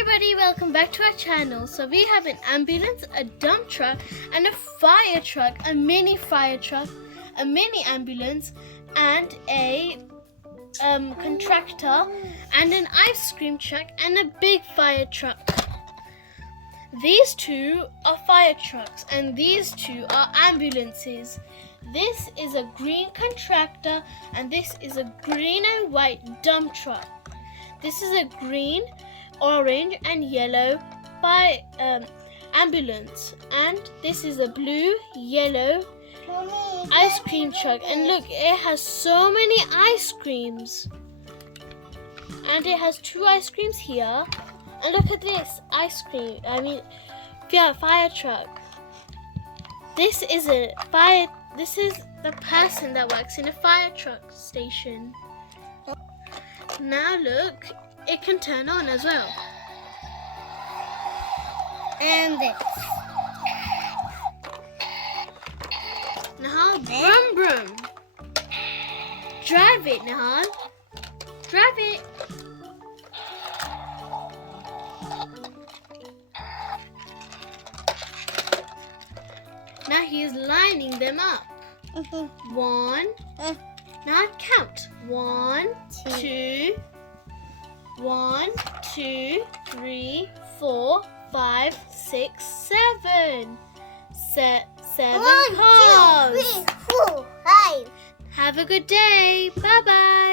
everybody, welcome back to our channel. So we have an ambulance, a dump truck and a fire truck, a mini fire truck, a mini ambulance and a contractor and an ice cream truck and a big fire truck. These two are fire trucks and these two are ambulances. This is a green contractor and this is a green and white dump truck. This is a green, orange and yellow ambulance, and this is a blue, yellow ice cream truck. And look, it has so many ice creams, and it has two ice creams here. And look at this fire truck. This is the person that works in a fire truck station. Now look, it can turn on as well. And this. Nahal, brum brum. Drive it, Nahal. Drive it. Now he's lining them up. One. Now count. 1, 2, 1, 2, 3, 4, 5, 6, 7. 7 cars. 1, 2, 3, 4, 5. Have a good day. Bye bye.